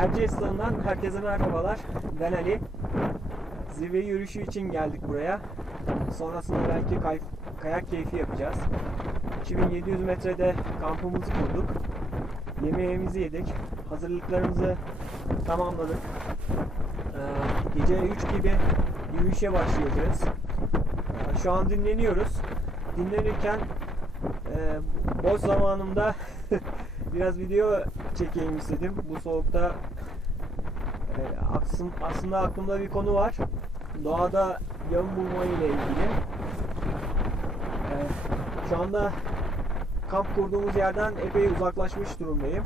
Erciyes'ten herkese merhabalar. Ben Ali. Zirve yürüyüşü için geldik buraya. Sonrasında belki kayak keyfi yapacağız. 2700 metrede kampımızı kurduk. Yemeğimizi yedik. Hazırlıklarımızı tamamladık. Gece 3 gibi yürüyüşe başlayacağız. Şu an dinleniyoruz. Dinlenirken boş zamanımda biraz video çekeyim istedim. Bu soğukta aslında aklımda bir konu var. Doğada yön bulma ile ilgili. Şu anda kamp kurduğumuz yerden epey uzaklaşmış durumdayım.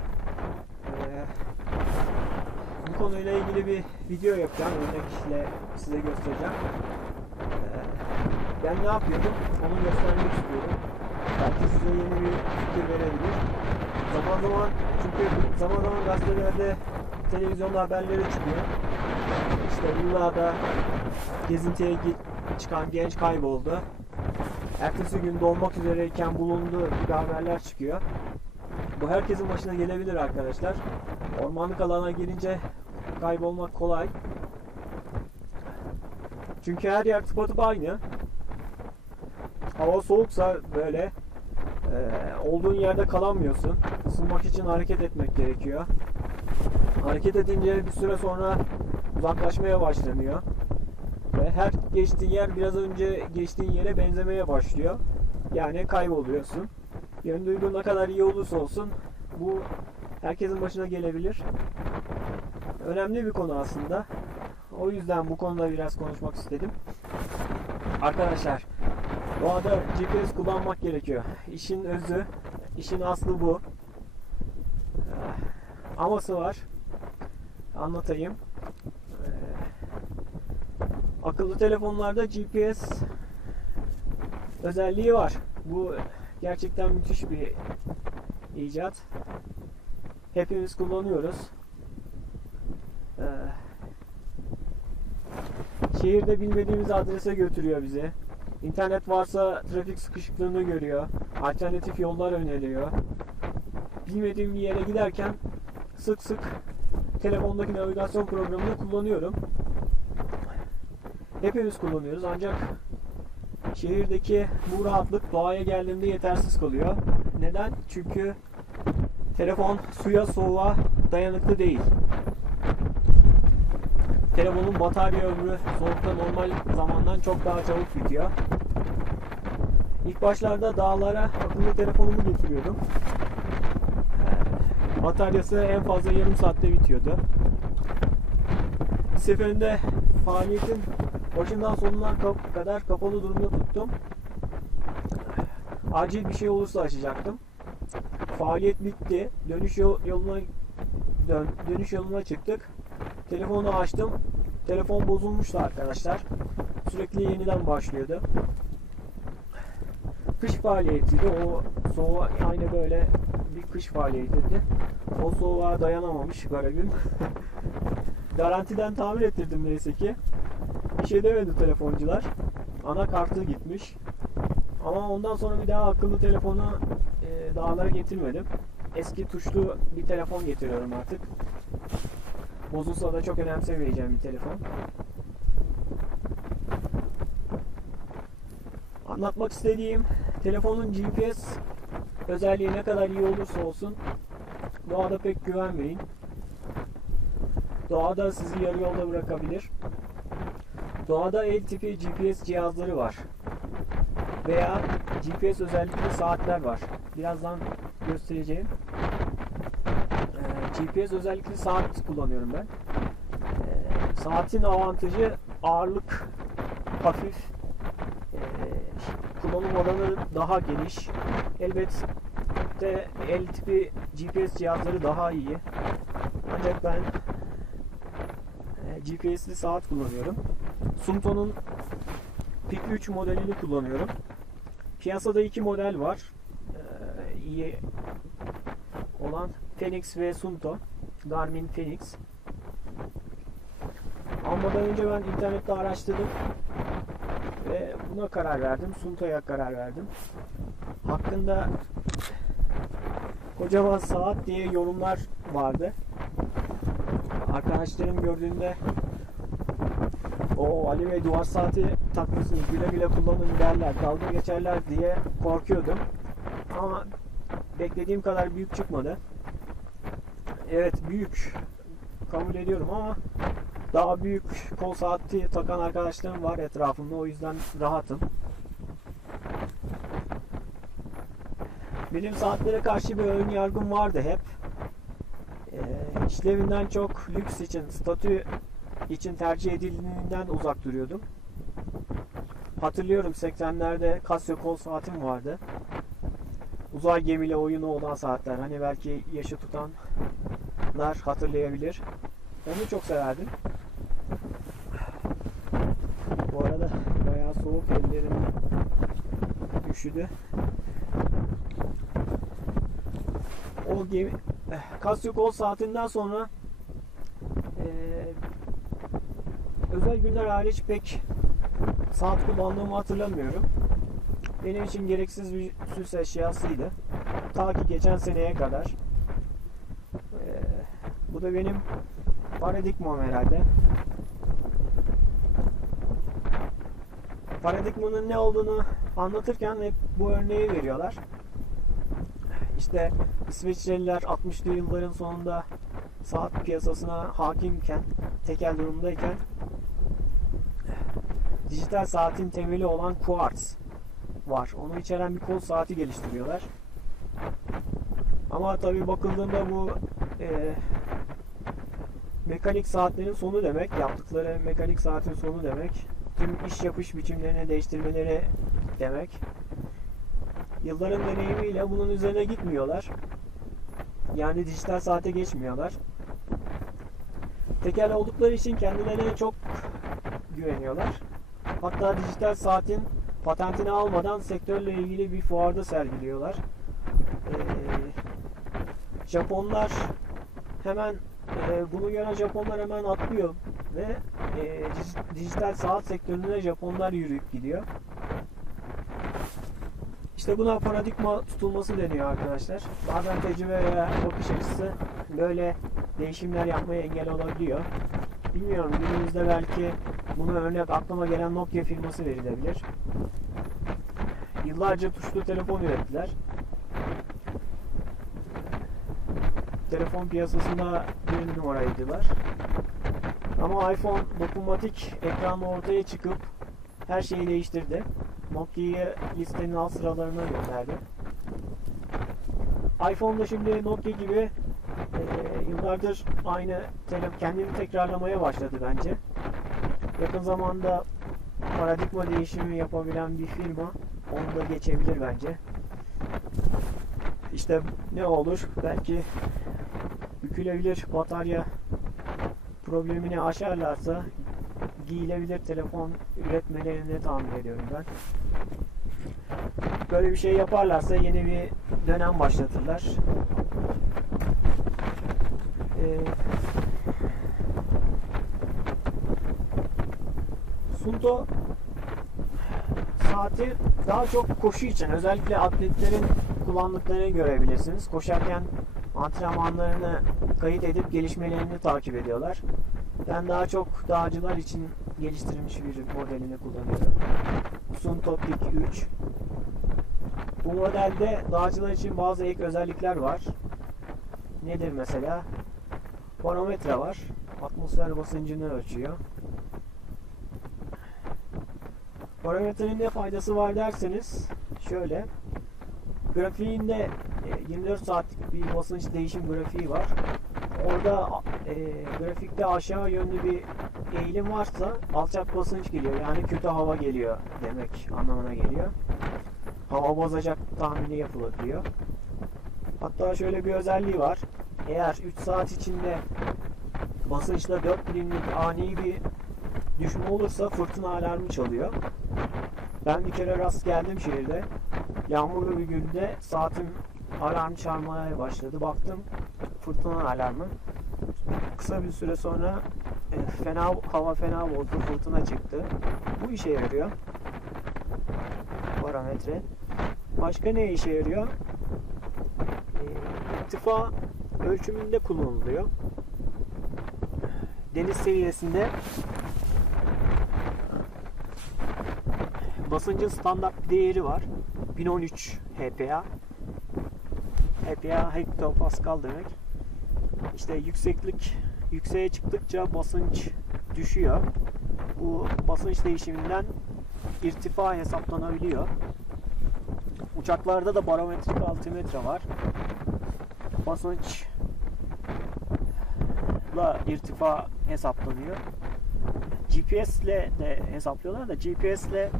Bu konuyla ilgili bir video yapacağım. Örnekle size göstereceğim. Ben ne yapıyordum? Onu göstermek istiyorum. Belki size yeni bir fikir verebilir. Zaman zaman gazetelerde, televizyonda haberleri çıkıyor. İşte Uludağ'da gezintiye çıkan genç kayboldu. Ertesi gün doğmak üzereyken bulundu gibi haberler çıkıyor. Bu herkesin başına gelebilir arkadaşlar. Ormanlık alana girince kaybolmak kolay. Çünkü her yer tıpatıp aynı. Hava soğuksa böyle olduğun yerde kalamıyorsun. Isınmak için hareket etmek gerekiyor. Hareket edince bir süre sonra uzaklaşmaya başlanıyor. Ve her geçtiğin yer biraz önce geçtiğin yere benzemeye başlıyor. Yani kayboluyorsun. Yön duygun ne kadar iyi olursa olsun bu herkesin başına gelebilir. Önemli bir konu aslında. O yüzden bu konuda biraz konuşmak istedim. Arkadaşlar, doğada GPS kullanmak gerekiyor. İşin özü, işin aslı bu. Aması var. Anlatayım. Akıllı telefonlarda GPS özelliği var. Bu gerçekten müthiş bir icat. Hepimiz kullanıyoruz. Şehirde bilmediğimiz adrese götürüyor bizi. İnternet varsa trafik sıkışıklığını görüyor. Alternatif yollar öneriyor. Bilmediğim bir yere giderken sık sık telefondaki navigasyon programını kullanıyorum. Hepimiz kullanıyoruz ancak şehirdeki bu rahatlık doğaya geldiğimde yetersiz kalıyor. Neden? Çünkü telefon suya, soğuğa dayanıklı değil. Telefonun batarya ömrü soğukta normal zamandan çok daha çabuk bitiyor. İlk başlarda dağlara akıllı telefonumu getiriyordum. Bataryası en fazla yarım saatte bitiyordu. Bir seferinde faaliyetin başından sonuna kadar kapalı durumda tuttum. Acil bir şey olursa açacaktım. Faaliyet bitti. Dönüş yoluna çıktık. Telefonu açtım. Telefon bozulmuştu arkadaşlar. Sürekli yeniden başlıyordu. Kış faaliyetiydi. O soğuğa aynı böyle bir kış faaliyetiydi. O soğuğa dayanamamış garibim. Garantiden tamir ettirdim neyse ki. Bir şey demedi telefoncular. Anakartı gitmiş. Ama ondan sonra bir daha akıllı telefonu dağlara getirmedim. Eski tuşlu bir telefon getiriyorum artık. Bozulsa da çok önemsemeyeceğim bir telefon. Anlatmak istediğim, telefonun GPS özelliği ne kadar iyi olursa olsun doğada pek güvenmeyin. Doğada sizi yarı yolda bırakabilir. Doğada el tipi GPS cihazları var. Veya GPS özellikli saatler var. Birazdan göstereceğim. GPS özellikli saat kullanıyorum ben. Saatin avantajı ağırlık hafif. Kullanım alanı daha geniş. Elbette el tipi GPS cihazları daha iyi. Ancak ben GPS'li saat kullanıyorum. Sunto'nun Pick 3 modelini kullanıyorum. Piyasada iki model var. İyi olan Fenix ve Sunto. Garmin Fenix. Almadan önce ben internette araştırdım ve buna karar verdim. Sunto'ya karar verdim. Hakkında kocaman saat diye yorumlar vardı. arkadaşlarım gördüğünde o Ali Bey duvar saati takmışsınız, güle güle kullanın derler, dalga geçerler diye korkuyordum. Ama beklediğim kadar büyük çıkmadı. Evet, büyük kabul ediyorum ama daha büyük kol saati takan arkadaşlarım var etrafımda, o yüzden rahatım. Benim saatlere karşı bir ön yargım vardı hep. İşlevinden çok lüks için, statü için tercih edildiğinden uzak duruyordum. Hatırlıyorum 80'lerde Casio kol saatim vardı. Uzay gemiyle oyunu olan saatler. Hani belki yaşı tutanlar hatırlayabilir. Onu çok severdim. Bu arada bayağı soğuk, ellerim üşüdü. O gemi Casio kol saatinden sonra özel günler hariç pek saat kullandığımı hatırlamıyorum. Benim için gereksiz bir süs eşyasıydı. Ta ki geçen seneye kadar. Bu da benim paradigmam herhalde. Paradigmanın ne olduğunu anlatırken hep bu örneği veriyorlar. İşte İsveçliler 60'lı yılların sonunda saat piyasasına hakimken, tekel durumdayken dijital saatin temeli olan kuartz var. Onu içeren bir kol saati geliştiriyorlar. Ama tabii bakıldığında bu mekanik saatlerin sonu demek. Yaptıkları mekanik saatin sonu demek. Tüm iş yapış biçimlerini değiştirmeleri demek. Yılların deneyimiyle bunun üzerine gitmiyorlar. Yani dijital saate geçmiyorlar. Tekel oldukları için kendilerine çok güveniyorlar. Hatta dijital saatin patentini almadan sektörle ilgili bir fuarda sergiliyorlar. Japonlar hemen bunu gören Japonlar hemen atlıyor ve dijital saat sektörüne Japonlar yürüyüp gidiyor. İşte buna paradigma tutulması deniyor arkadaşlar. Bazen tecrübe veya bakış açısı böyle değişimler yapmaya engel olabiliyor. Bilmiyorum, günümüzde belki buna örnek aklıma gelen Nokia firması verilebilir. Yıllarca tuşlu telefon ürettiler. Telefon piyasasında bir numaraydılar. Ama iPhone dokunmatik ekranla ortaya çıkıp her şeyi değiştirdi. Nokia'yı listenin alt sıralarına gönderdi. iPhone da şimdi Nokia gibi yıllardır aynı kendini tekrarlamaya başladı bence. Yakın zamanda paradigma değişimi yapabilen bir firma onu da geçebilir bence. İşte ne olur? Belki bükülebilir batarya problemini aşarlarsa giyilebilir telefon üretmelerini tahmin ediyorum ben. Böyle bir şey yaparlarsa yeni bir dönem başlatırlar. Suunto saati daha çok koşu için, özellikle atletlerin kullandıklarını görebilirsiniz. Koşarken antrenmanlarını kayıt edip gelişmelerini takip ediyorlar. Ben daha çok dağcılar için geliştirilmiş bir modelini kullanıyorum. Suunto Peak 3. Bu modelde dağcılar için bazı ek özellikler var. Nedir mesela? Barometre var. Atmosfer basıncını ölçüyor. Barometrenin ne faydası var derseniz şöyle. Grafiğinde 24 saatlik bir basınç değişim grafiği var. Orada grafikte aşağı yönlü bir eğilim varsa alçak basınç geliyor. Yani kötü hava geliyor demek anlamına geliyor. Hava bozacak tahmini yapılıyor. Hatta şöyle bir özelliği var. Eğer 3 saat içinde basınçta 4 milimlik ani bir düşme olursa fırtına alarmı çalıyor. Ben bir kere rast geldim şehirde. Yağmurlu bir günde saatim alarm çalmaya başladı. Baktım fırtına alarmı. Kısa bir süre sonra hava fena oldu, fırtına çıktı. Bu işe yarıyor. Barometre. Başka ne işe yarıyor? İrtifa ölçümünde kullanılıyor. deniz seviyesinde basıncın standart bir değeri var. 1013 HPA. HPA hektopascal demek. İşte yükseğe çıktıkça basınç düşüyor. Bu basınç değişiminden irtifa hesaplanabiliyor. Uçaklarda da barometrik altimetre var. Basınçla irtifa hesaplanıyor. GPS ile de hesaplıyorlar da GPS ile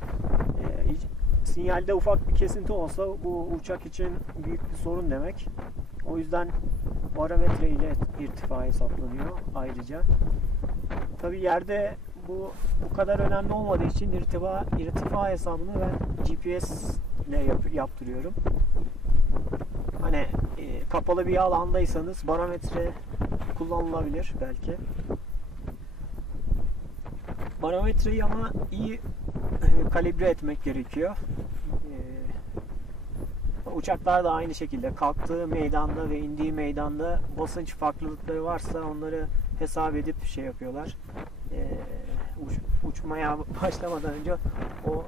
sinyalde ufak bir kesinti olsa bu uçak için büyük bir sorun demek. O yüzden barometre ile irtifa hesaplanıyor ayrıca. Tabi yerde bu kadar önemli olmadığı için irtifa hesabını ben GPS ile yaptırıyorum. Hani kapalı bir alandaysanız barometre kullanılabilir belki. Barometreyi ama iyi kalibre etmek gerekiyor. Uçaklar da aynı şekilde kalktığı meydanda ve indiği meydanda basınç farklılıkları varsa onları hesap edip şey yapıyorlar. Uçmaya başlamadan önce o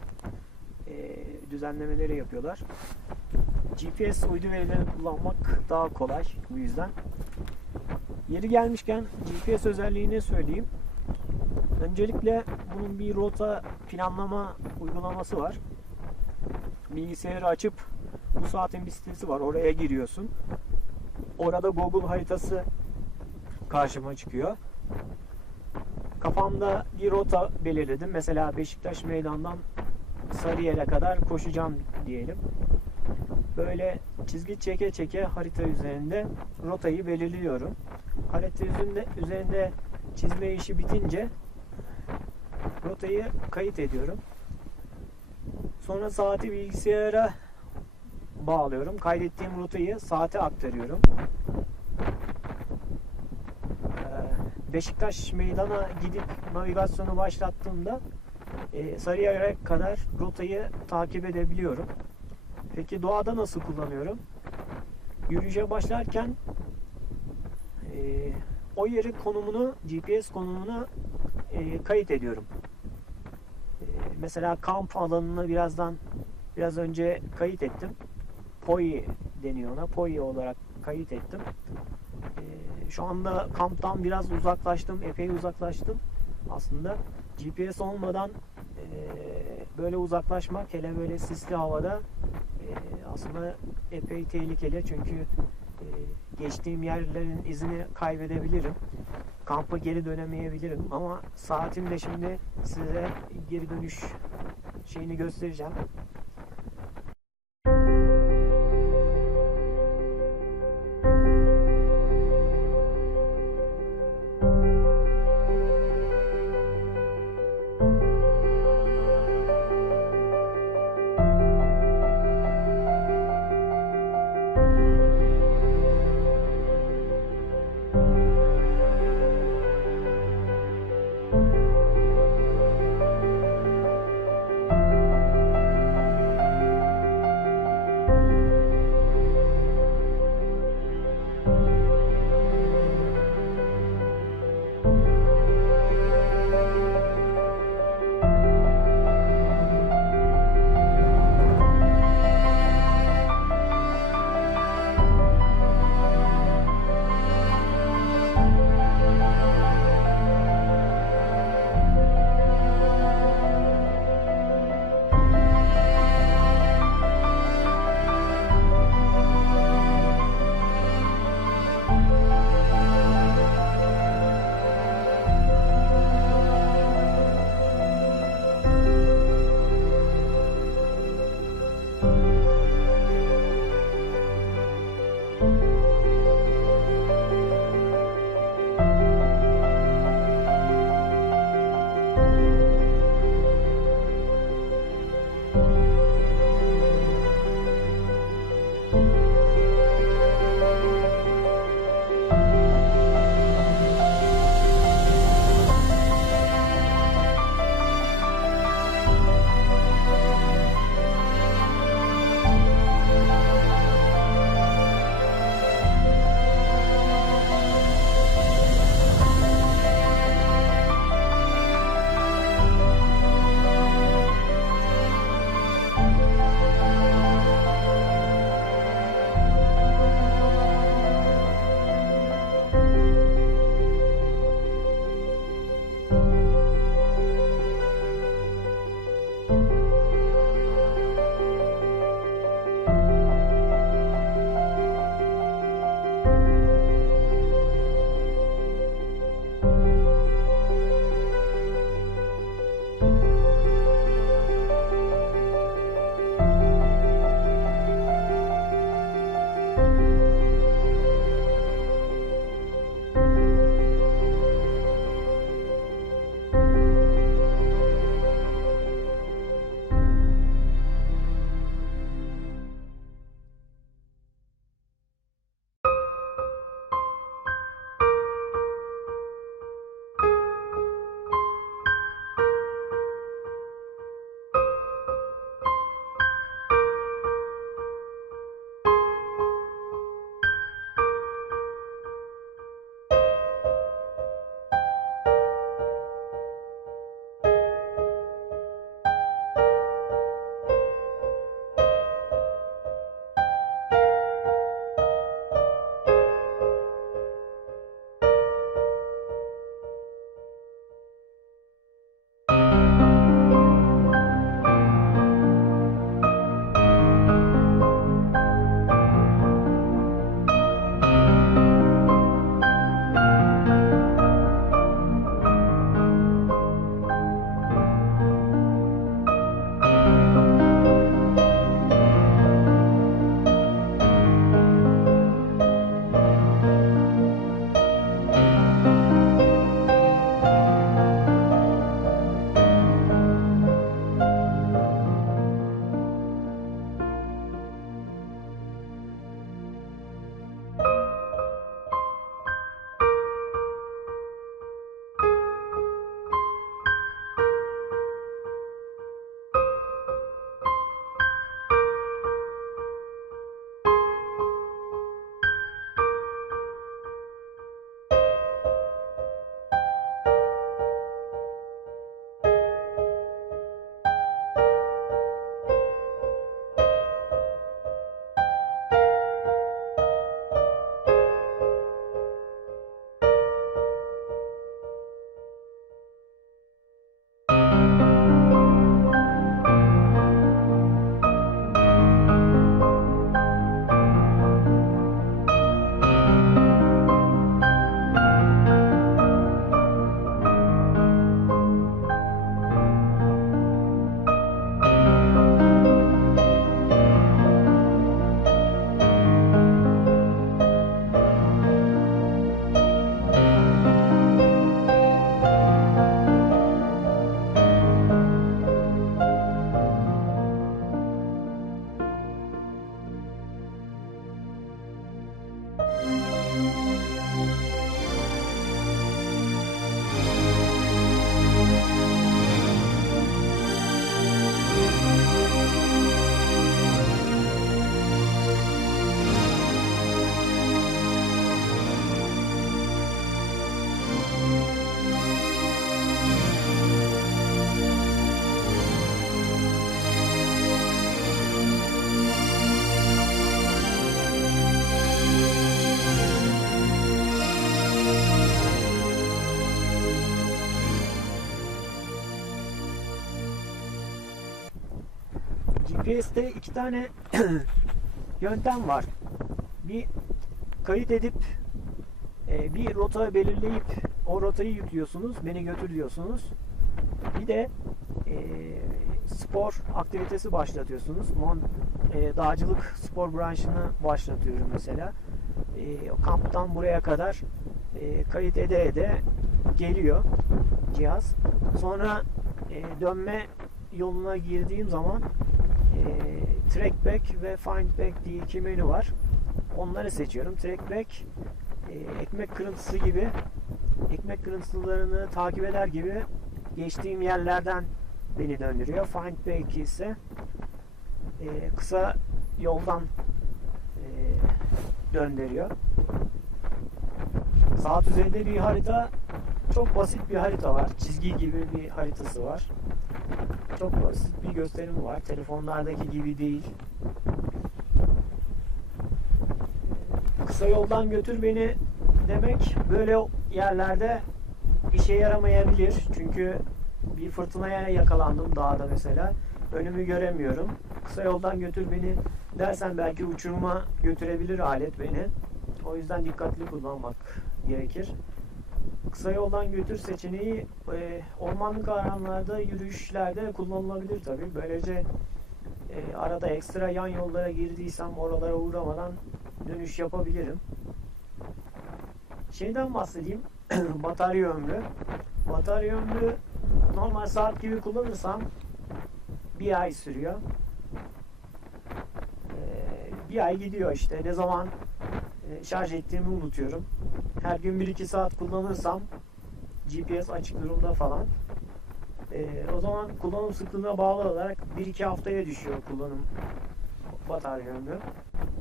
düzenlemeleri yapıyorlar. GPS uydu verilerini kullanmak daha kolay bu yüzden. Yeri gelmişken GPS özelliğini söyleyeyim. Öncelikle bunun bir rota planlama uygulaması var. Bilgisayarı açıp bu saatin bir sitesi var. Oraya giriyorsun. Orada Google haritası karşıma çıkıyor. Kafamda bir rota belirledim. Mesela Beşiktaş Meydan'dan Sarıyer'e kadar koşacağım diyelim. Böyle çizgi çeke çeke harita üzerinde rotayı belirliyorum. Harita üzerinde çizme işi bitince rotayı kayıt ediyorum. Sonra saati bilgisayara bağlıyorum. Kaydettiğim rotayı saate aktarıyorum. Beşiktaş meydana gidip navigasyonu başlattığımda Sarıyer'e kadar rotayı takip edebiliyorum. Peki doğada nasıl kullanıyorum? Yürüyüşe başlarken o yerin konumunu, GPS konumunu kayıt ediyorum. Mesela kamp alanını biraz önce kayıt ettim. POI deniyor ona. POI olarak kayıt ettim. Şu anda kamptan biraz uzaklaştım. Epey uzaklaştım. Aslında GPS olmadan böyle uzaklaşmak, hele böyle sisli havada aslında epey tehlikeli. Çünkü geçtiğim yerlerin izini kaybedebilirim. Kampa geri dönemeyebilirim. Ama saatimle şimdi size geri dönüş şeyini göstereceğim. GPS'te iki tane yöntem var. Bir kayıt edip bir rota belirleyip o rotayı yüklüyorsunuz, beni götür diyorsunuz. Bir de spor aktivitesi başlatıyorsunuz. Dağcılık spor branşını başlatıyorum mesela. Kamptan buraya kadar kayıt ede geliyor cihaz. Sonra dönme yoluna girdiğim zaman Trackback ve Findback diye iki menü var. Onları seçiyorum. Trackback ekmek kırıntısı gibi, ekmek kırıntılarını takip eder gibi geçtiğim yerlerden beni döndürüyor. Findback ise kısa yoldan döndürüyor. Sağ düzeyde bir harita, çok basit bir harita var. Çizgi gibi bir haritası var. Çok basit bir gösterimi var. Telefonlardaki gibi değil. Kısa yoldan götür beni demek böyle yerlerde işe yaramayabilir. Çünkü bir fırtınaya yakalandım dağda mesela. Önümü göremiyorum. Kısa yoldan götür beni dersen belki uçuruma götürebilir alet beni. O yüzden dikkatli kullanmak gerekir. Kısa yoldan götür seçeneği ormanlık alanlarda, yürüyüşlerde kullanılabilir tabii. Böylece arada ekstra yan yollara girdiysem oralara uğramadan dönüş yapabilirim. Şeyden bahsedeyim. Batarya ömrü. Batarya ömrü normal saat gibi kullanırsam bir ay sürüyor. Bir ay gidiyor işte. Ne zaman şarj ettiğimi unutuyorum. Her gün 1-2 saat kullanırsam GPS açık durumda falan. O zaman kullanım sıklığına bağlı olarak 1-2 haftaya düşüyor kullanım batarya ömrü.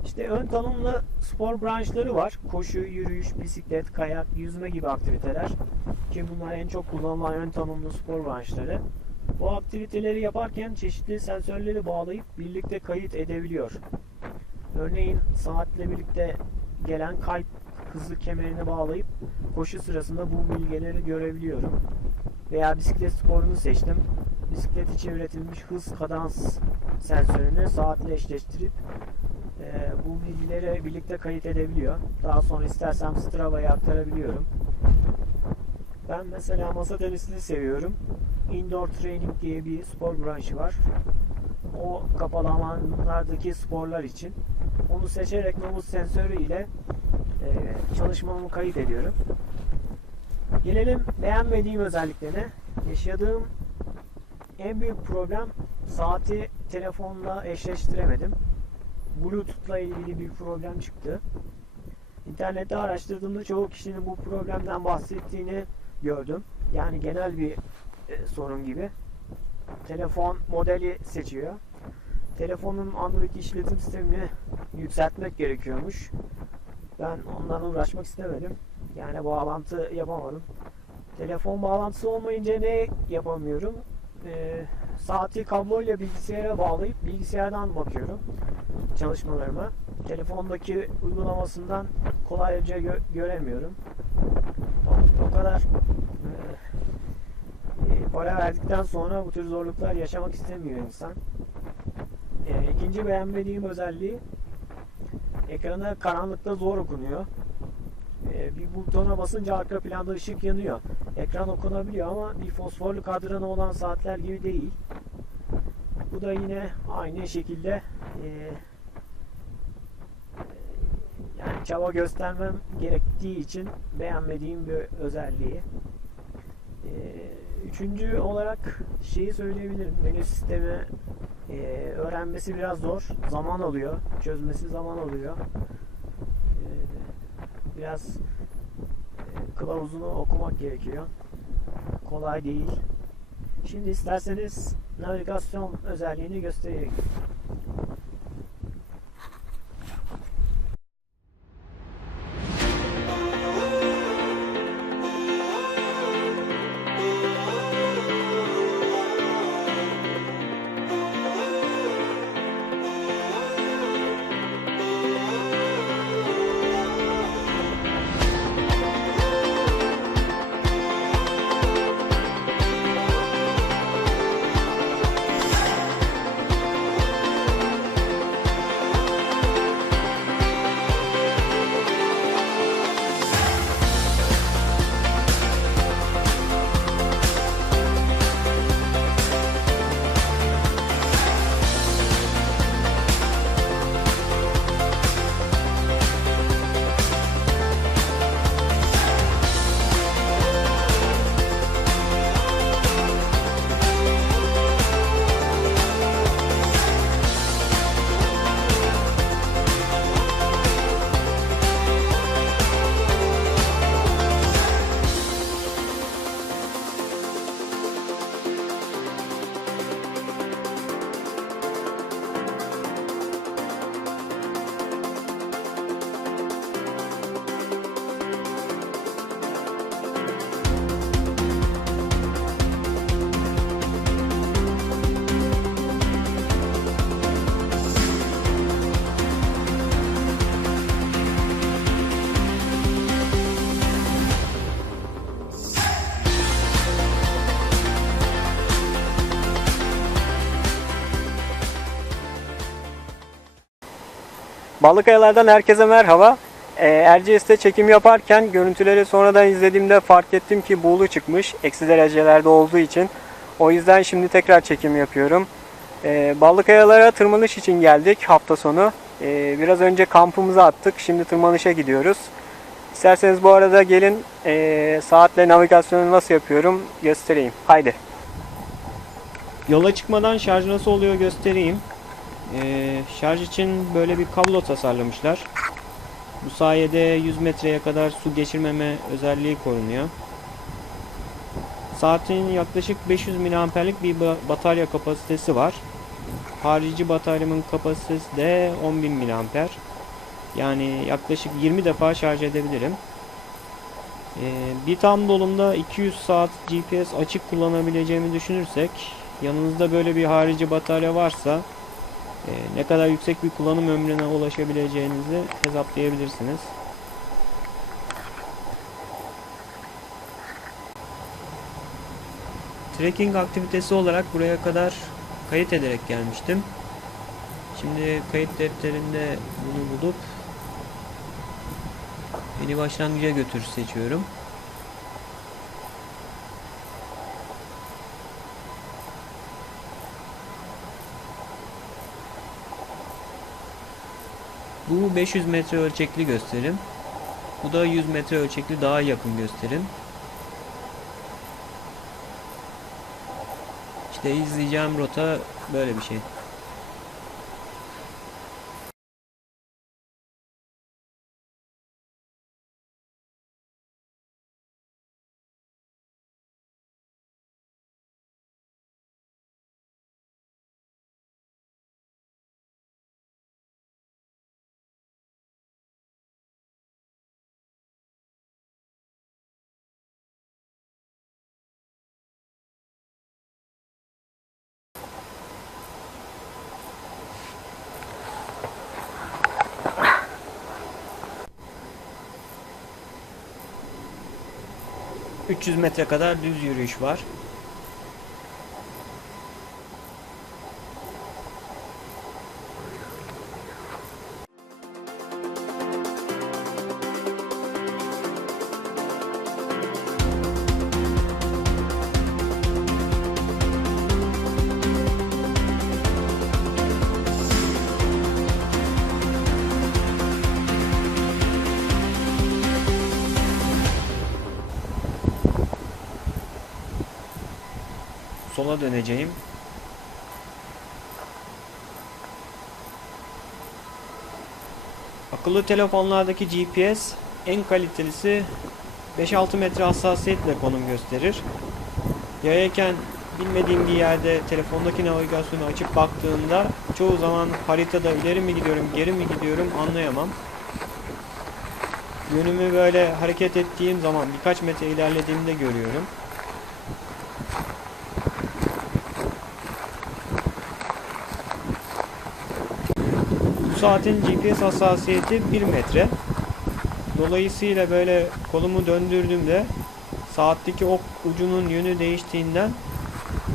İşte ön tanımlı spor branşları var. Koşu, yürüyüş, bisiklet, kayak, yüzme gibi aktiviteler. Ki bunlar en çok kullanılan ön tanımlı spor branşları. Bu aktiviteleri yaparken çeşitli sensörleri bağlayıp birlikte kayıt edebiliyor. Örneğin saatle birlikte gelen kalp hızı kemerini bağlayıp koşu sırasında bu bilgileri görebiliyorum. Veya bisiklet sporunu seçtim. Bisiklet için üretilmiş hız kadans sensörünü saatle eşleştirip bu bilgileri birlikte kayıt edebiliyor. Daha sonra istersem Strava'ya aktarabiliyorum. Ben mesela masa tenisini seviyorum. Indoor training diye bir spor branşı var. O kapalı alanlardaki sporlar için. Onu seçerek nabız sensörü ile çalışmamı kayıt ediyorum. Gelelim beğenmediğim özelliklerine. Yaşadığım en büyük problem saati telefonla eşleştiremedim. Bluetooth'la ilgili bir problem çıktı. İnternette araştırdığımda çoğu kişinin bu problemden bahsettiğini gördüm. Yani genel bir sorun gibi. Telefon modeli seçiyor. Telefonun Android işletim sistemini yükseltmek gerekiyormuş. Ben ondan uğraşmak istemedim. Yani bağlantı yapamadım. Telefon bağlantısı olmayınca ne yapamıyorum? Saati kabloyla bilgisayara bağlayıp bilgisayardan bakıyorum çalışmalarıma. Telefondaki uygulamasından kolayca göremiyorum. O kadar para verdikten sonra bu tür zorluklar yaşamak istemiyor insan. İkinci beğenmediğim özelliği ekranı karanlıkta zor okunuyor. Bir butona basınca arka planda ışık yanıyor. Ekran okunabiliyor ama bir fosforlu kadranı olan saatler gibi değil. Bu da yine aynı şekilde yani çaba göstermem gerektiği için beğenmediğim bir özelliği. Üçüncü olarak şeyi söyleyebilirim. Menü sistemi öğrenmesi biraz zor. Zaman alıyor. Çözmesi zaman alıyor. Biraz kılavuzunu okumak gerekiyor. Kolay değil. Şimdi isterseniz navigasyon özelliğini göstereyim. Balıkayalar'dan herkese merhaba. Erciyes'te çekim yaparken görüntüleri sonradan izlediğimde fark ettim ki buğulu çıkmış. Eksi derecelerde olduğu için. O yüzden şimdi tekrar çekim yapıyorum. Balıkayalar'a tırmanış için geldik hafta sonu. Biraz önce kampımızı attık. Şimdi tırmanışa gidiyoruz. İsterseniz bu arada gelin saatle navigasyonu nasıl yapıyorum göstereyim. Haydi. Yola çıkmadan şarj nasıl oluyor göstereyim. Şarj için böyle bir kablo tasarlamışlar. Bu sayede 100 metreye kadar su geçirmeme özelliği korunuyor. Saatin yaklaşık 500 miliamperlik bir batarya kapasitesi var. Harici bataryamın kapasitesi de 10.000 miliamper. Yani yaklaşık 20 defa şarj edebilirim. Bir tam dolumda 200 saat GPS açık kullanabileceğimi düşünürsek, yanınızda böyle bir harici batarya varsa ne kadar yüksek bir kullanım ömrüne ulaşabileceğinizi hesaplayabilirsiniz. Trekking aktivitesi olarak buraya kadar kayıt ederek gelmiştim. Şimdi kayıt defterinde bunu bulup beni başlangıca götür seçiyorum. Bu 500 metre ölçekli gösterim. Bu da 100 metre ölçekli daha yakın gösterim. İşte izleyeceğim rota böyle bir şey. ...300 metre kadar düz yürüyüş var. Sola döneceğim. Akıllı telefonlardaki GPS en kalitelisi 5-6 metre hassasiyetle konum gösterir. Yayarken bilmediğim bir yerde telefondaki navigasyonu açıp baktığımda çoğu zaman haritada ileri mi gidiyorum, geri mi gidiyorum anlayamam. Yönümü böyle hareket ettiğim zaman birkaç metre ilerlediğimde görüyorum. Bu saatin GPS hassasiyeti 1 metre. Dolayısıyla böyle kolumu döndürdüğümde saatteki ok ucunun yönü değiştiğinden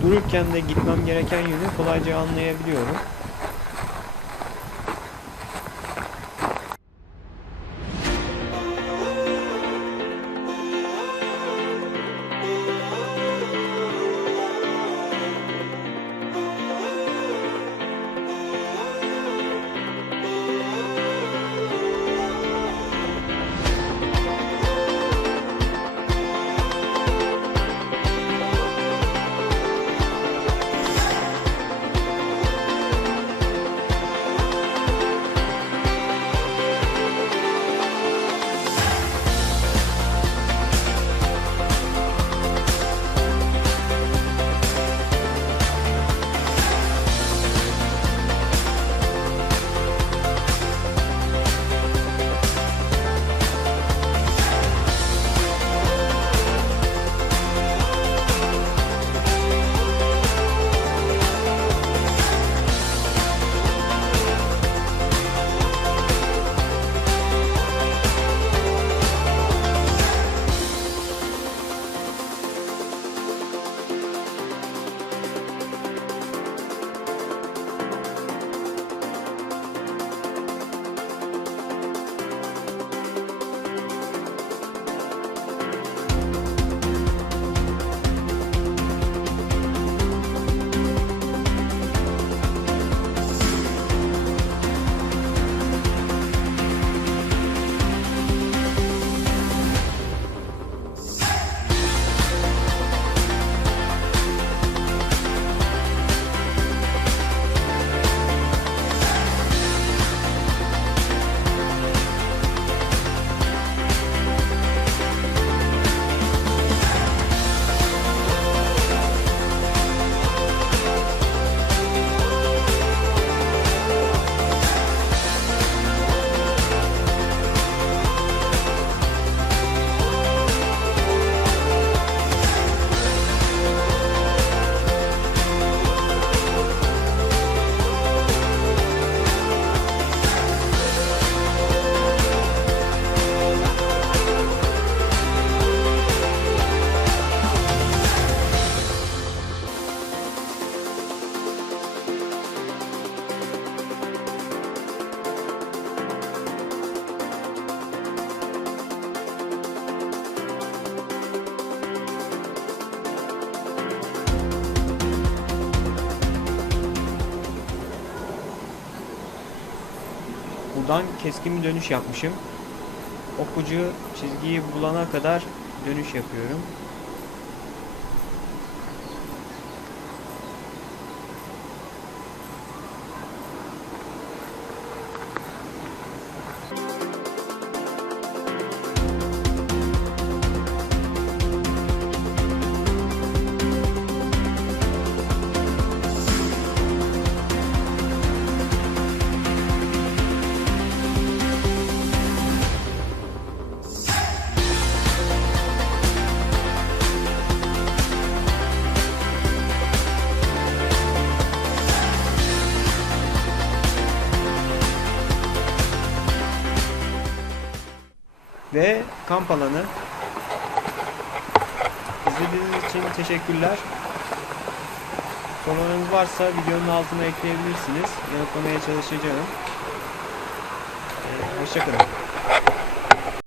dururken de gitmem gereken yönü kolayca anlayabiliyorum. Buradan keskin bir dönüş yapmışım. Ok ucu çizgiyi bulana kadar dönüş yapıyorum. Ve kamp alanı. İzlediğiniz için teşekkürler. Sorularınız varsa videonun altına ekleyebilirsiniz. Yanıtlamaya çalışacağım. Hoşça kalın.